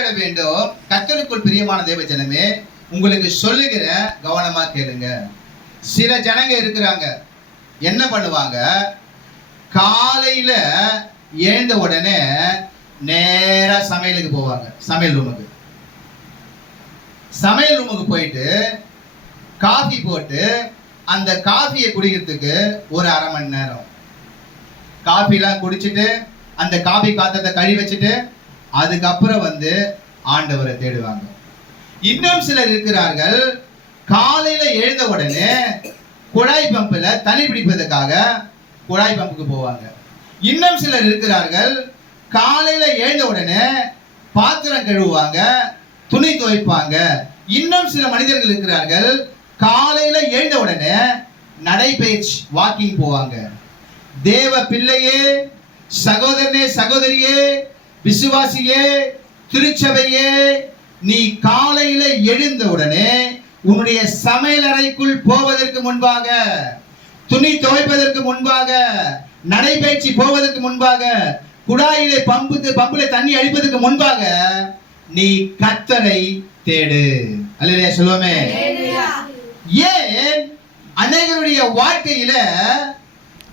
தேட வேண்டும் கத்தருக்குள் பிரியமான தேவ ஜனமே உங்களுக்கு சொல்லுகிற கவனமா கேளுங்க. சில ஜனங்க இருக்கிறாங்க. என்ன பண்ணுவாங்க? காலையில எழுந்த உடனே நேரா சமையலுக்கு போவாங்க. சமையல் ரூமுக்கு. சமையல் ரூமுக்கு போயிட்டு காஃபி போட்டு அந்த காஃபியை குடிக்கிறதுக்கு ஒரு அரை மணி நேரம். காஃபிலாம் குடிச்சிட்டு அந்த காஃபி பாத்திரத்தை கழுவி வச்சுட்டு அதுக்கப்புறம் வந்து ஆண்டவரை தேடுவாங்க. இன்னும் சிலர் இருக்கிறார்கள் காலையில எழுந்த உடனே குழாய் பம்பில் தண்ணி பிடிப்பதற்காக குழாய் பம்புக்கு போவாங்க. இன்னும் சிலர் இருக்கிறார்கள் காலையில எழுந்த உடனே பாத்திரம் கழுவுவாங்க துணி துவைப்பாங்க. இன்னும் சில மனிதர்கள் இருக்கிறார்கள் காலையில எழுந்த உடனே நடைபயிற்சி வாக்கிங் போவாங்க. தேவ பிள்ளையே சகோதரனே சகோதரியே விசுவாசியே திருச்சபையே நீ காலையில எழுந்த உடனே உன்னுடைய சமையலறைக்குள் போவதற்கு முன்பாக துணி துவைப்பதற்கு முன்பாக நடைபயிற்சி போவதற்கு முன்பாக குழாயிலே பம்பு பம்புல தண்ணி அடிப்பதற்கு முன்பாக நீ கத்தரை தேடு. அல்லையா சொல்லுவோமே. ஏன் அநேகருடைய வாழ்க்கையில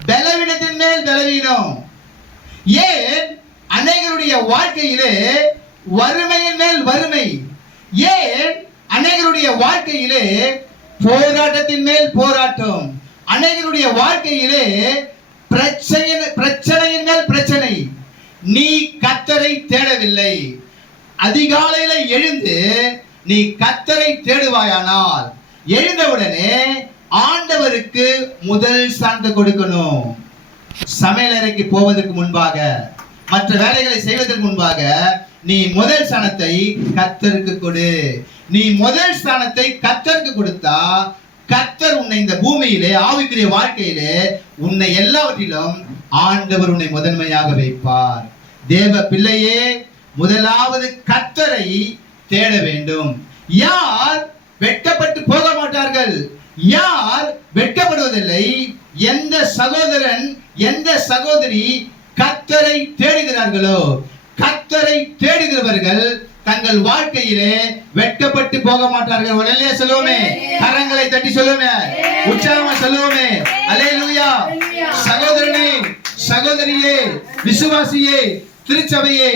பலவீனத்தின் மேல் பலவீனம்? ஏன் அநேகருடைய வாழ்க்கையிலே வறுமையின் மேல் வறுமை. ஏன்? அநேகருடைய வாழ்க்கையிலே போராட்டத்தின் மேல் போராட்டம். அநேகருடைய வாழ்க்கையிலே பிரச்சனை பிரச்சனையின் மேல் பிரச்சனை. நீ கத்தரை தேடவில்லை. அதிகாலையில எழுந்து நீ கத்தரை தேடுவாயானால் எழுந்தவுடனே ஆண்டவருக்கு முதல் சார்ந்து கொடுக்கணும். சமையலறைக்கு போவதற்கு முன்பாக மற்ற வேலைகளை செய்வதற்கு முன்பாக நீ முதல் ஸ்தானத்தை கத்தருக்கு கொடு. நீ முதல் ஸ்தானத்தை கத்தருக்கு கொடுத்தா கத்தர் உன்னை இந்த பூமியிலே ஆவிக்குரிய வாழ்க்கையிலே உன்னை எல்லாவற்றிலும் ஆண்டவர் உன்னை முதன்மையாக வைப்பார். தேவ பிள்ளையே முதலாவது கத்தரை தேட வேண்டும். யார் வெட்கப்பட்டு போக மாட்டார்கள்? யார் வெட்கப்படுவதில்லை? எந்த சகோதரன் எந்த சகோதரி கத்தரை தேடுகிறார்களோ கத்தரை தேடுகிறவர்கள் தங்கள் வாழ்க்கையிலே வெட்கப்பட்டு போக மாட்டார்கள். உடனே சொல்லுவோமே கரங்களை தட்டி சொல்லுவோமே உற்சாகமா சொல்லுவோமே. அல்லேலூயா. சகோதரனே சகோதரியே விசுவாசியே திருச்சபையே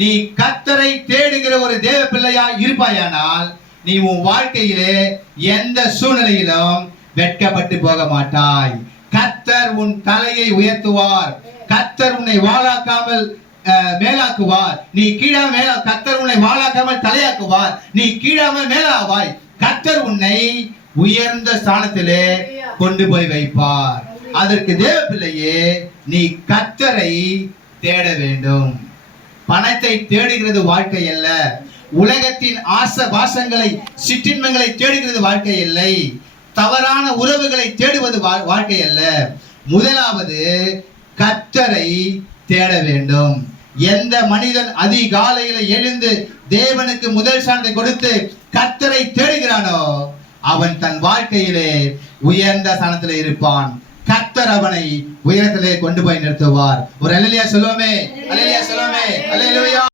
நீ கத்தரை தேடுகிற ஒரு தேவ பிள்ளையா இருப்பாயானால் நீ உன் வாழ்க்கையிலே எந்த சூழ்நிலையிலும் வெட்கப்பட்டு போக மாட்டாய். கத்தர் உன் தலையை உயர்த்துவார். கத்தர் உன்னை வாழாக்காமல் மேலாக்குவார். நீ கீழா மேலா கத்தர் உன்னை வாழாக்காமல் தலையாக்குவார். நீ கீழாமல் மேலாவாய். கத்தர் உன்னை உயர்ந்த ஸ்தானத்திலே கொண்டு போய் வைப்பார். அதற்கு தேவ பிள்ளையே நீ கத்தரை தேட வேண்டும். பணத்தை தேடுகிறது வாழ்க்கை அல்ல. உலகத்தின் ஆச பாசங்களை சிற்றின்மங்களை தேடுகிறது வாழ்க்கை இல்லை. தவறான உறவுகளை தேடுவது வாழ்க்கை அல்ல. முதலாவது கத்தரை தேட வேண்டும். எந்த மனிதன் அதிகாலையில எழுந்து தேவனுக்கு முதல் சான்றை கொடுத்து கத்தரை தேடுகிறானோ அவன் தன் வாழ்க்கையிலே உயர்ந்த ஸ்தானத்திலே இருப்பான். கத்தர் அவனை உயரத்திலே கொண்டு போய் நிறுத்துவார். ஒரு அலலியா சொல்லுவோமே. அலலியா சொல்லுவோமே. அலையிலுயா